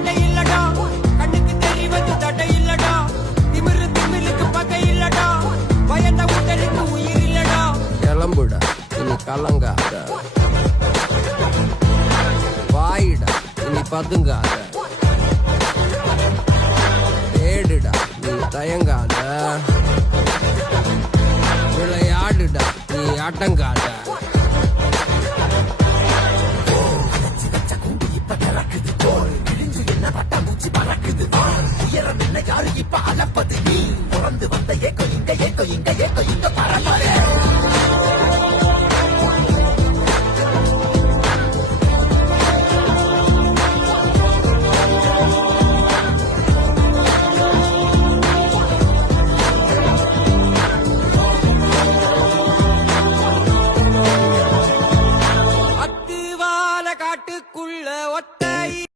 பட்டை இல்லடா கண்ணுக்கு தெரிவது தடை இல்லடா திமிரு திமிருக்கு பகை இல்லடா பயந்த உடலுக்கு உயிர் இல்லடா கிளம்புடா இனி கலங்காத வாயிடா இனி பதுங்காத தேடுடா நீ தயங்காத விளையாடுடா நீ அடங்காத காட்டுக்குள்ள ஒத்த